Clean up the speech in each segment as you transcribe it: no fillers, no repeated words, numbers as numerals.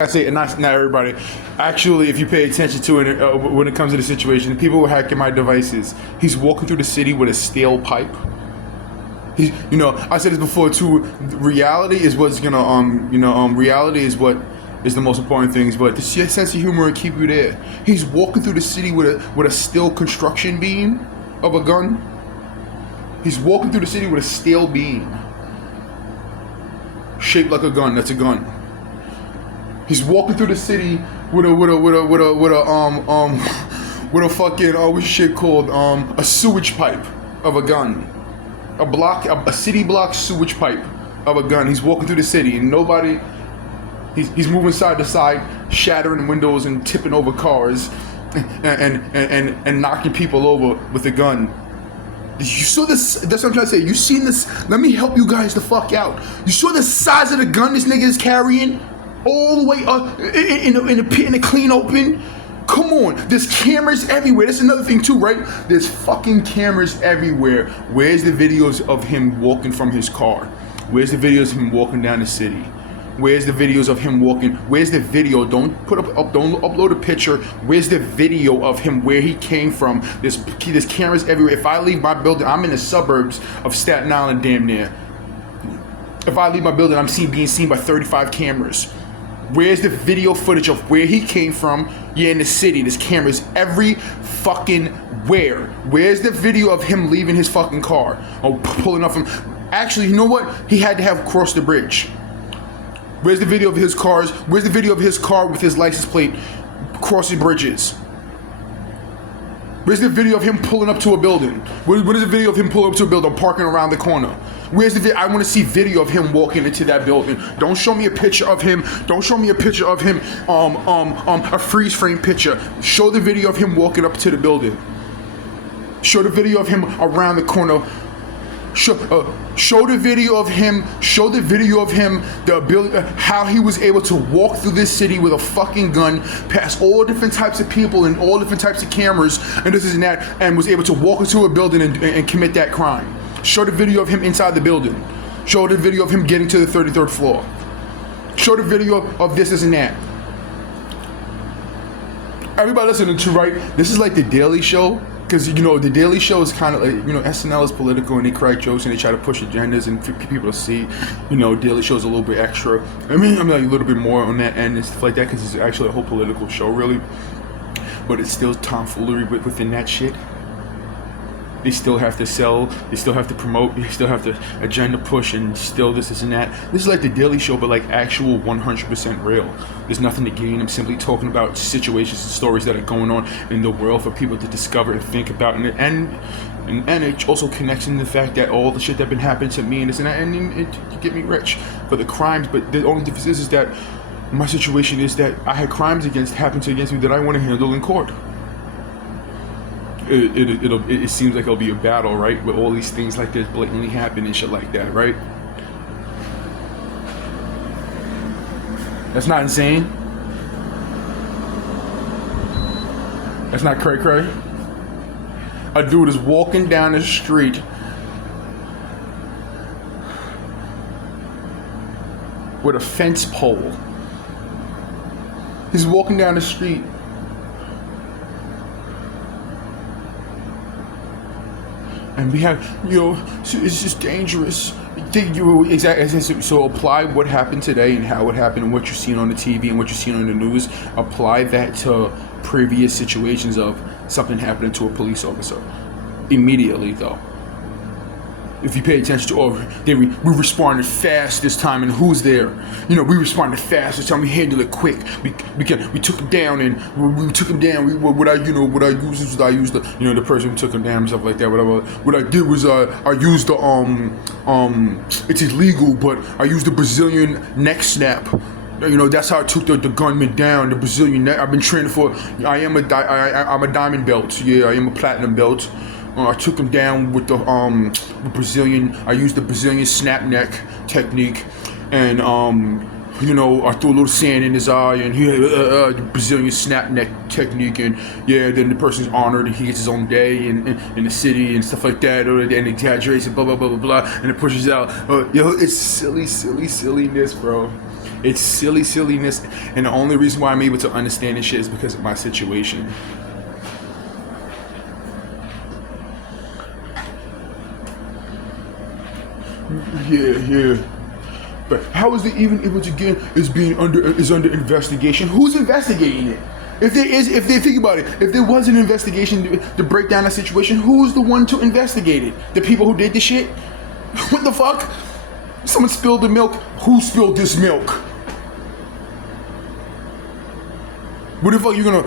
I say, and not everybody. Actually, if you pay attention to it, when it comes to the situation, people were hacking my devices. He's walking through the city with a stale pipe. I said this before too. Reality is what's gonna, reality is what is the most important things. But the sense of humor will keep you there. He's walking through the city with a steel construction beam of a gun. He's walking through the city with a steel beam shaped like a gun. That's a gun. He's walking through the city with a fucking what's shit called a sewage pipe of a gun, a city block sewage pipe of a gun. He's walking through the city and nobody. He's moving side to side, shattering windows and tipping over cars, and knocking people over with a gun. You saw this? That's what I'm trying to say. You seen this? Let me help you guys the fuck out. You saw the size of the gun this nigga is carrying? All the way up in the clean open. Come on, there's cameras everywhere. That's another thing too, right? There's fucking cameras everywhere. Where's the videos of him walking from his car? Where's the videos of him walking down the city? Where's the videos of him walking? Where's the video? Don't upload a picture. Where's the video of him where he came from? There's cameras everywhere. If I leave my building, I'm in the suburbs of Staten Island, damn near. If I leave my building, I'm being seen by 35 cameras. Where's the video footage of where he came from? Yeah, in the city. There's cameras every fucking where. Where's the video of him leaving his fucking car? Or pulling up from... Actually, you know what? He had to have crossed the bridge. Where's the video of his cars? Where's the video of his car with his license plate crossing bridges? Where's the video of him pulling up to a building? Where's the video of him pulling up to a building, parking around the corner? Where's the video? I want to see video of him walking into that building. Don't show me a picture of him. Don't show me a picture of him, a freeze frame picture. Show the video of him walking up to the building. Show the video of him around the corner. Show the video of him. Show the video of him. The ability, how he was able to walk through this city with a fucking gun, past all different types of people and all different types of cameras, and this and that, and was able to walk into a building and commit that crime. Show the video of him inside the building. Show the video of him getting to the 33rd floor. Show the video of this and that. Everybody listening to, right? This is like the Daily Show. Because, the Daily Show is kind of like, SNL is political and they crack jokes and they try to push agendas and for people to see, Daily Show is a little bit extra. I'm like a little bit more on that end and stuff like that because it's actually a whole political show, really. But it's still tomfoolery within that shit. They still have to sell, they still have to promote, they still have to agenda push and still this and that. This is like the Daily Show, but like actual 100% real. There's nothing to gain. I'm simply talking about situations and stories that are going on in the world for people to discover and think about. And it also connects in the fact that all the shit that been happening to me and this and that, and it get me rich for the crimes. But the only difference is that my situation is that I had crimes happen against me that I want to handle in court. It seems like it'll be a battle, right? With all these things like this blatantly happen and shit like that, right? That's not insane. That's not cray cray. A dude is walking down the street with a fence pole. He's walking down the street. And we have, it's just dangerous. Exactly. So apply what happened today and how it happened and what you're seeing on the TV and what you're seeing on the news. Apply that to previous situations of something happening to a police officer. Immediately, though. If you pay attention to, we responded fast this time, and who's there? We responded fast this time. We handled it quick. We took him down, and we took him down. What I used the person who took him down and stuff like that. Whatever. What I did was I used the it's illegal, but I used the Brazilian neck snap. That's how I took the gunman down. The Brazilian neck. I've been training for. I'm a diamond belt. Yeah, I am a platinum belt. I took him down with the Brazilian. I used the Brazilian snap neck technique, and I threw a little sand in his eye, and he had the Brazilian snap neck technique, and then the person's honored, and he gets his own day in the city and stuff like that, and exaggerates and blah blah blah blah blah, and it pushes out. It's silliness, bro. It's silliness, and the only reason why I'm able to understand this shit is because of my situation. Yeah. But how is it even able to get is under investigation? Who's investigating it? If they think about it, if there was an investigation to break down the situation, who's the one to investigate it? The people who did the shit? What the fuck? Someone spilled the milk. Who spilled this milk? What the fuck you going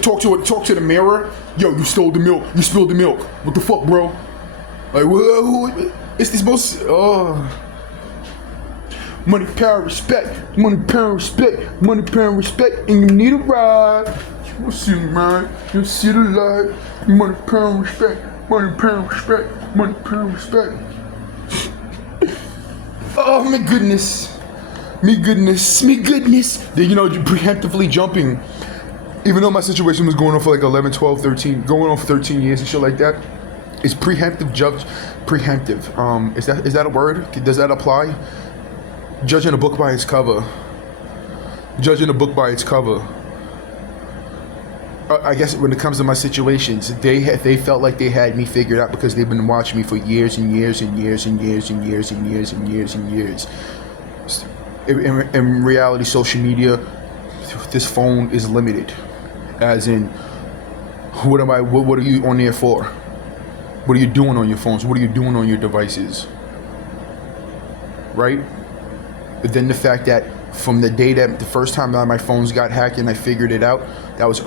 talk to the mirror? Yo, you stole the milk. You spilled the milk. What the fuck, bro? Like, who? It's this most money, power, respect. Money, power, respect. Money, power, respect. And you need a ride. You see me, man. You see the light. Money, power, respect. Money, power, respect. Money, power, respect. Oh my goodness. Me goodness. Then, you're preemptively jumping. Even though my situation was going on for like 11, 12, 13, going on for 13 years and shit like that. It's preemptive preemptive. Is that a word? Does that apply? Judging a book by its cover. I guess when it comes to my situations, they felt like they had me figured out because they've been watching me for years and years. In reality, social media, this phone is limited. As in, what are you on there for? What are you doing on your phones? What are you doing on your devices? Right? But then the fact that from the day that the first time that my phones got hacked and I figured it out, that was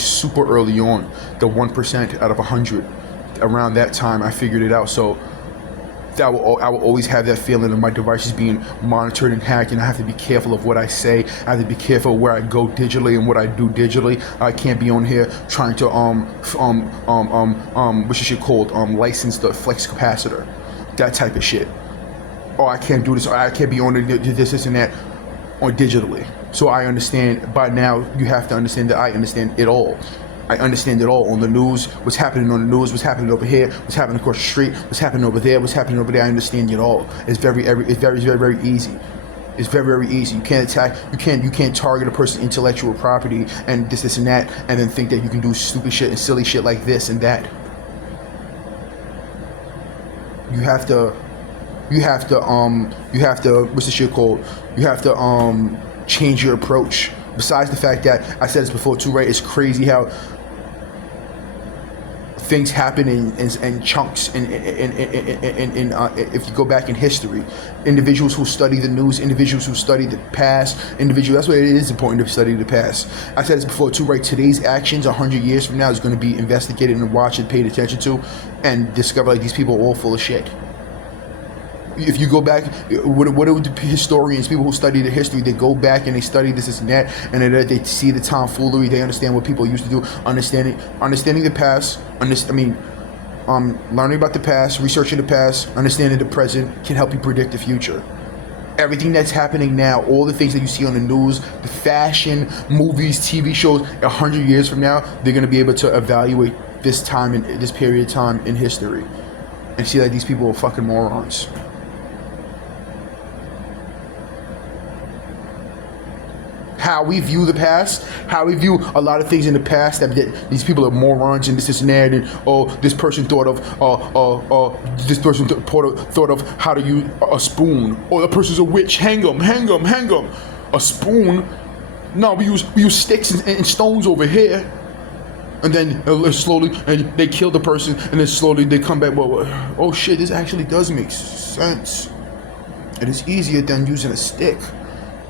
super early on. The 1% out of 100. Around that time, I figured it out. So I will always have that feeling of my devices being monitored and hacked, and I have to be careful of what I say. I have to be careful where I go digitally and what I do digitally. I can't be on here trying to what's this shit called? License the flex capacitor, that type of shit. Oh, I can't do this. I can't be on this and that on digitally. So I understand by now. You have to understand that I understand it all. I understand it all on the news. What's happening on the news? What's happening over here? What's happening across the street? What's happening over there? What's happening over there? I understand it all. It's very easy. It's very easy. You can't attack. You can't target a person's intellectual property and this and that, and then think that you can do stupid shit and silly shit like this and that. You have to what's the shit called? You have to change your approach. Besides the fact that I said this before too, right? It's crazy how things happen in chunks. And if you go back in history, individuals who study the news, individuals who study the past, that's why it is important to study the past. I said this before too, right? Today's actions 100 years from now is going to be investigated and watched and paid attention to, and discover like these people are all full of shit. If you go back, what would the historians, people who study the history, they go back and they study this and that, and they see the tomfoolery, they understand what people used to do, understanding the past, learning about the past, researching the past, understanding the present can help you predict the future. Everything that's happening now, all the things that you see on the news, the fashion, movies, TV shows, 100 years from now, they're going to be able to evaluate this time and this period of time in history and see that these people are fucking morons. How we view the past, how we view a lot of things in the past, that these people are morons and this and that, and this person thought of thought of how to use a spoon, or the person's a witch, hang them. A spoon? No, we use sticks and stones over here, and then slowly and they kill the person, and then slowly they come back. Well, oh shit, this actually does make sense. It is easier than using a stick.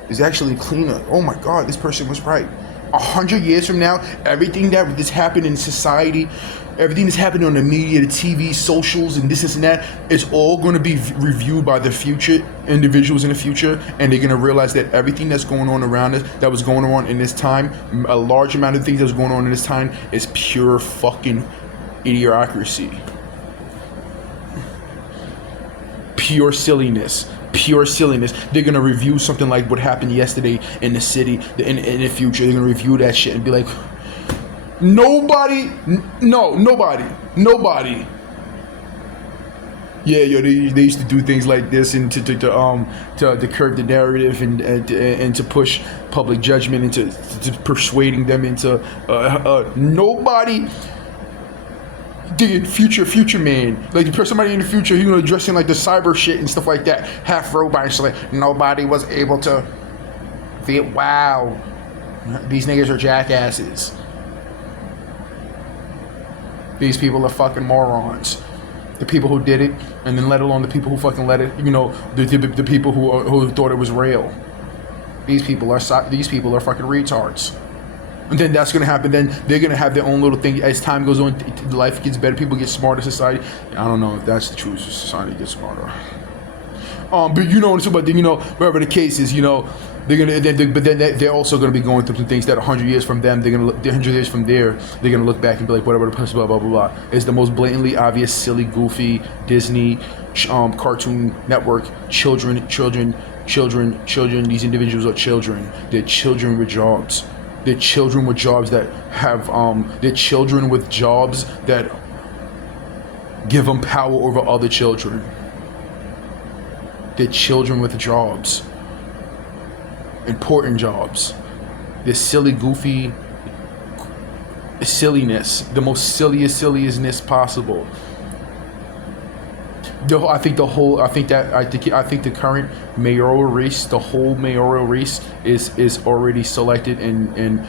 Is actually cleaner. Oh my God, this person was right. 100 years from now, everything that has happened in society, everything that's happening on the media, the TV, socials, and this and that, is all going to be reviewed by the future individuals in the future, and they're going to realize that everything that's going on around us, that was going on in this time, a large amount of things that was going on in this time, is pure fucking idiocracy. Pure silliness. They're gonna review something like what happened yesterday in the city in the future. They're gonna review that shit and be like, nobody Yeah, yo, they used to do things like this and to curb the narrative and to push public judgment into to persuading them into nobody. Digging future man, like somebody in the future, you know, dressing like the cyber shit and stuff like that, half robot and stuff like nobody was able to feel. Wow, these niggas are jackasses. These people are fucking morons. The people who did it, and then let alone the people who fucking let it, you know, the people who thought it was real. These people are fucking retards. And then that's gonna happen. Then they're gonna have their own little thing. As time goes on, life gets better. People get smarter. Society. I don't know if that's the truth. Society gets smarter. But you know, but then, you know, wherever the case is, you know, they're gonna. But then they're also gonna be going through some things that 100 years from them, they're gonna look. 100 years from there, they're gonna look back and be like, whatever the blah blah blah blah. It's the most blatantly obvious, silly, goofy Disney, Cartoon Network, children. These individuals are children. They're children with jobs. They're children with jobs that have. They're children with jobs that give them power over other children. They're children with jobs. Important jobs. This silly, goofy silliness, the most silliestness possible. I think the current mayoral race, the whole mayoral race is already selected, and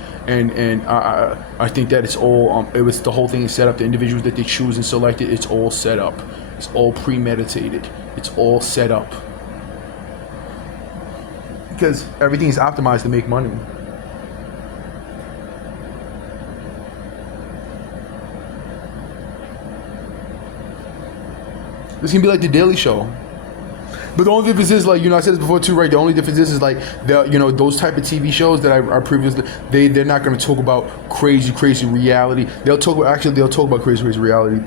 I think that it's all it was the whole thing is set up. The individuals that they choose and selected, it's all set up. It's all premeditated. It's all set up. Because everything is optimized to make money. It's gonna be like the Daily Show. But the only difference is, like, you know, I said this before too, right? The only difference is like, you know, those type of TV shows that I previously, they're not going to talk about crazy reality. They'll talk about crazy reality.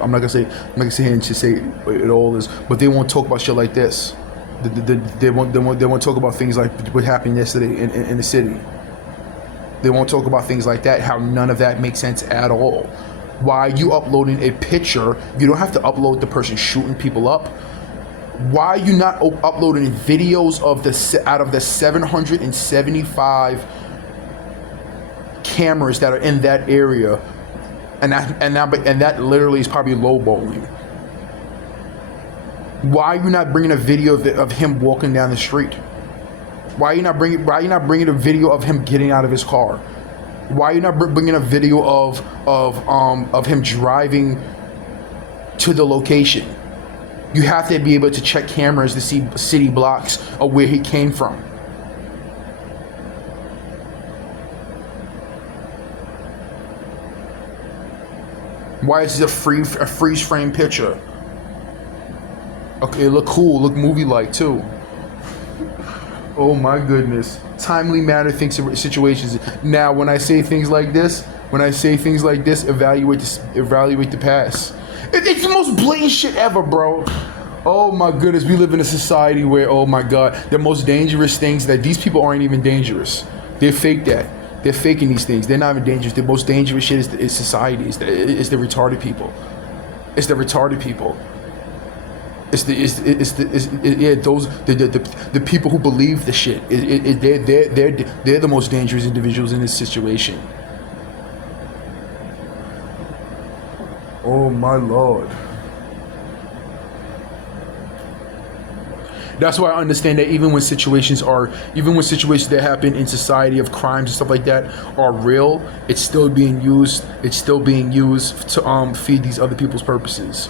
I'm not gonna say here and just say it all is, but they won't talk about shit like this. They won't talk about things like what happened yesterday in the city. They won't talk about things like that. How none of that makes sense at all. Why you uploading a picture? You don't have to upload the person shooting people up. Why are you not uploading videos of out of the 775 cameras that are in that area, and that literally is probably lowballing? Why are you not bringing a video of him walking down the street? Why are you not bringing a video of him getting out of his car? Why are you not bringing a video of him driving to the location? You have to be able to check cameras to see city blocks of where he came from. Why is this a freeze frame picture? Okay, it look cool, look movie-like too. Oh my goodness. Timely manner situations. Now, when I say things like this, evaluate the past. It's the most blatant shit ever, bro. Oh my goodness, we live in a society where, oh my god, the most dangerous things, that these people aren't even dangerous. They fake that. They're faking these things. They're not even dangerous. The most dangerous shit is society. It's the retarded people. It's the retarded people. It's the people who believe the shit. They're the most dangerous individuals in this situation. Oh my lord. That's why I understand that even when situations that happen in society of crimes and stuff like that are real, it's still being used to feed these other people's purposes.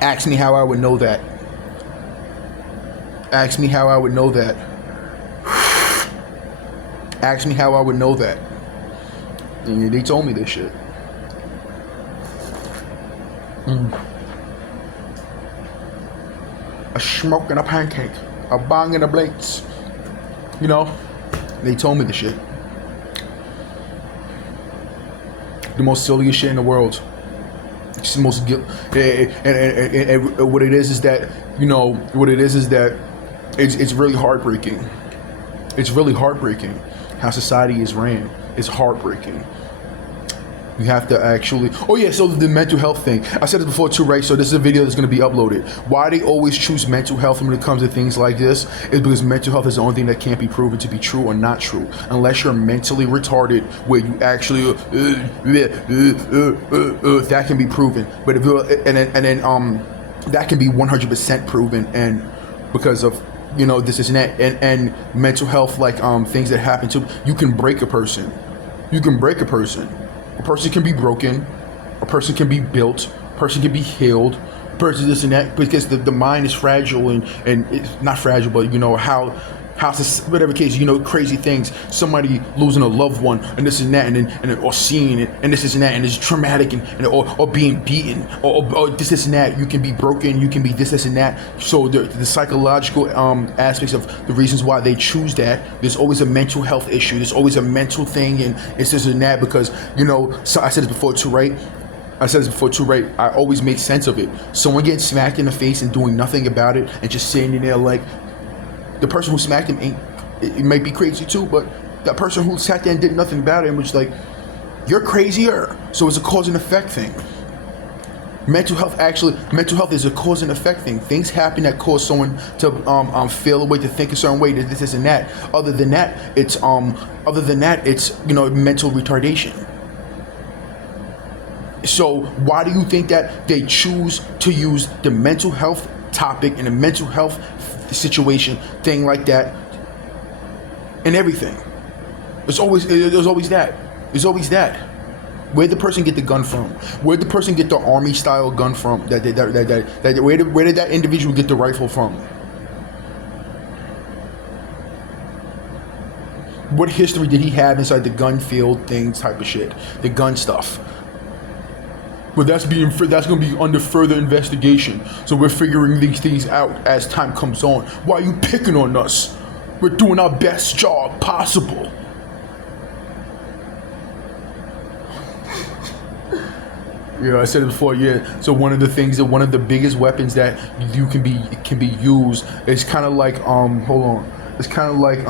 Ask me how I would know that. Ask me how I would know that. Ask me how I would know that. And they told me this shit. A smoke and a pancake. A bong and a blades. You know? They told me this shit. The most silliest shit in the world. It's the most and what it is that, you know, it's really heartbreaking. It's really heartbreaking how society is ran. It's heartbreaking. You have to actually. Oh yeah, so the mental health thing. I said it before too, right? So this is a video that's going to be uploaded. Why they always choose mental health when it comes to things like this is because mental health is the only thing that can't be proven to be true or not true, unless you're mentally retarded, where you actually that can be proven. But if and then that can be 100% proven, and because of this and that, and mental health, like things that happen to you can break a person. You can break a person. A person can be broken, a person can be built, a person can be healed, a person this and that, because the mind is fragile, and it's not fragile, but whatever case, crazy things, somebody losing a loved one and this and that, and or seeing it and this and that, and it's traumatic, or being beaten, or this and that. You can be broken, you can be this and that. So the psychological aspects of the reasons why they choose that, there's always a mental health issue, there's always a mental thing, and it's this and that, because so I said this before too, right? I always make sense of it. Someone getting smacked in the face and doing nothing about it, and just sitting there like, the person who smacked him it might be crazy too, but that person who sat there and did nothing about it and was like, you're crazier. So it's a cause and effect thing. Mental health is a cause and effect thing. Things happen that cause someone to feel a way, to think a certain way, this and that. Other than that, it's mental retardation. So why do you think that they choose to use the mental health topic and the mental health situation thing like that and everything? There's always that. Where'd the person get the gun from? Where'd the person get the army style gun from? Where did that individual get the rifle from? What history did he have inside the gun field thing type of shit? The gun stuff. But that's going to be under further investigation. So we're figuring these things out as time comes on. Why are you picking on us? We're doing our best job possible. I said it before. Yeah. So one of the biggest weapons that can be used is kind of like It's kind of like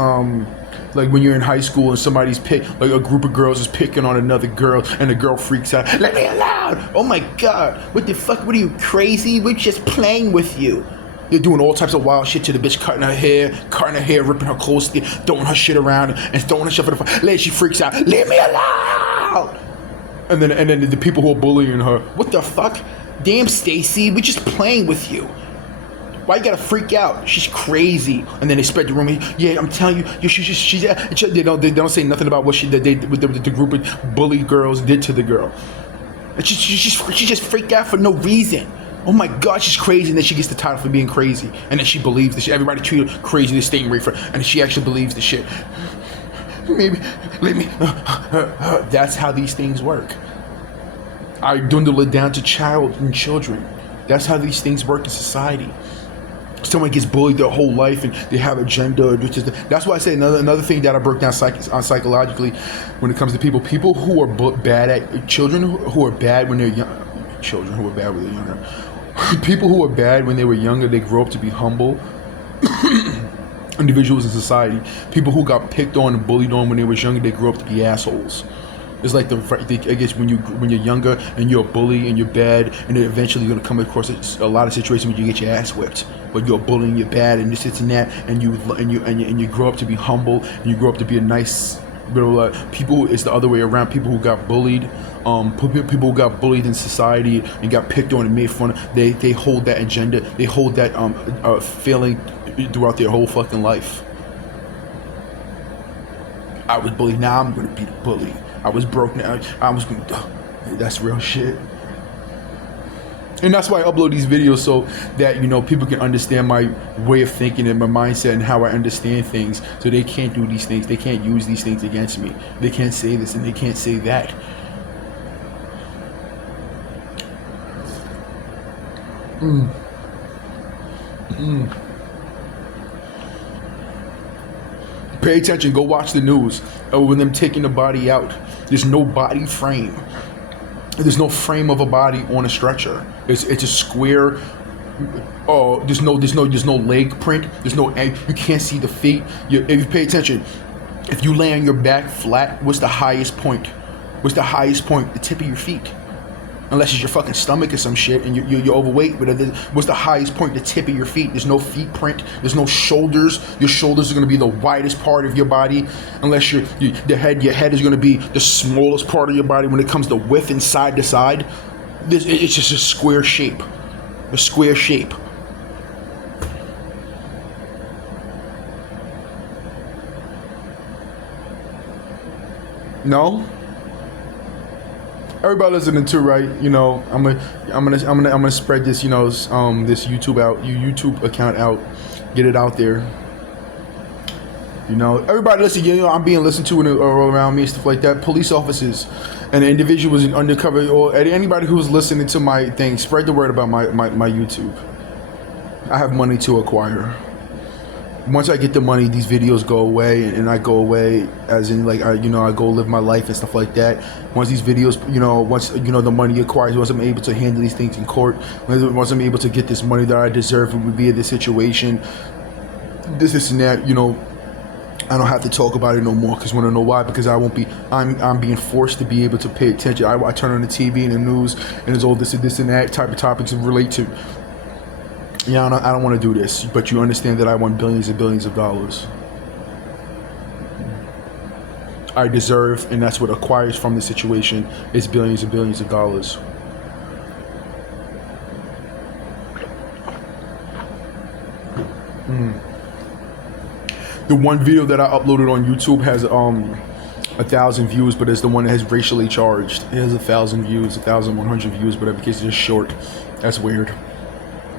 when you're in high school and somebody's like a group of girls is picking on another girl, and the girl freaks out. Let me alone! Oh my god! What the fuck? What are you, crazy? We're just playing with you. You're doing all types of wild shit to the bitch, cutting her hair, ripping her clothes, throwing her shit around, and throwing her shit for the fuck. She freaks out. Leave me alone! And then the people who are bullying her. What the fuck? Damn, Stacy, we're just playing with you. Why you gotta freak out? She's crazy. And then they spread the rumor. Yeah, I'm telling you, they don't say nothing about what the group of bully girls did to the girl. And she just freaked out for no reason. Oh my god, she's crazy, and then she gets the title for being crazy, and then she believes the shit. Everybody treated her crazy, this thing for, and she actually believes the shit. Maybe let me. That's how these things work. I dwindle it down to children. That's how these things work in society. Someone gets bullied their whole life and they have a gender. That's why I say another thing that I broke down psychologically when it comes to people who are bad at children who are bad when they're young. Children who are bad when they're younger. People who are bad when they were younger, they grow up to be humble individuals in society. People who got picked on and bullied on when they were younger, they grow up to be assholes. It's like I guess when you're younger and you're a bully and you're bad, and then eventually you're gonna come across a lot of situations where you get your ass whipped. But you're bullying, you're bad, and this and that, and you grow up to be humble, and you grow up to be a nice. People, it's the other way around. People who got bullied, people who got bullied in society and got picked on and made fun of, they hold that agenda, they hold that feeling throughout their whole fucking life. I was bullied, now I'm gonna be the bully. I was broke, now I was gonna. That's real shit. And that's why I upload these videos, so that people can understand my way of thinking and my mindset and how I understand things. So they can't do these things. They can't use these things against me. They can't say this and they can't say that. Pay attention. Go watch the news. When them taking the body out, there's no body frame. There's no frame of a body on a stretcher. It's a square. Oh, there's no leg print. There's no. You can't see the feet. If you pay attention, if you lay on your back flat, what's the highest point? What's the highest point? The tip of your feet. Unless it's your fucking stomach or some shit and you're overweight. But what's the highest point? The tip of your feet. There's no feet print. There's no shoulders. Your shoulders are going to be the widest part of your body. Unless your head is going to be the smallest part of your body when it comes to width and side to side. It's just a square shape. A square shape. No? Everybody listening to, right? You know, I'm gonna spread this, you know, this YouTube account out, get it out there. You know, everybody listen. You know, I'm being listened to all around me and stuff like that. Police officers and individuals in undercover, or anybody who's listening to my thing, spread the word about my YouTube. I have money to acquire. Once I get the money, these videos go away, and I go away, as in like I go live my life and stuff like that. Once these videos, once the money acquires, once I'm able to handle these things in court, once I'm able to get this money that I deserve via this situation, this and that, I don't have to talk about it no more. Because want to know why? Because I won't be. I'm being forced to be able to pay attention. I turn on the TV and the news, and it's all this and that type of topics that relate to. Yeah, I don't want to do this, but you understand that I want billions and billions of dollars. I deserve, and that's what acquires from the situation, is billions and billions of dollars. The one video that I uploaded on YouTube has 1,000 views, but it's the one that has racially charged. It has 1,000 views, 1,100 views, whatever, because it's just short. That's weird.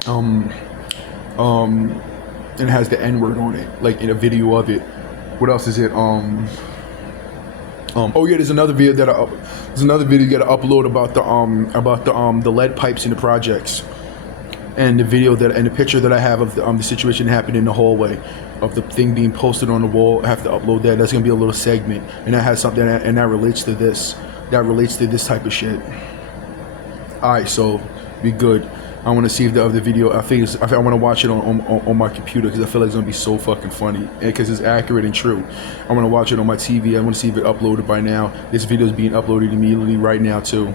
And it has the N-word on it, like in a video of it. What else is it? Oh yeah, there's another video that you gotta upload about the lead pipes in the projects, and the video and the picture that I have of the situation happened in the hallway, of the thing being posted on the wall. I have to upload that. That's gonna be a little segment, and that has something and that relates to this. That relates to this type of shit. All right, so be good. I want to see if the other video. I want to watch it on my computer because I feel like it's gonna be so fucking funny because it's accurate and true. I want to watch it on my TV. I want to see if it uploaded by now. This video is being uploaded immediately right now too.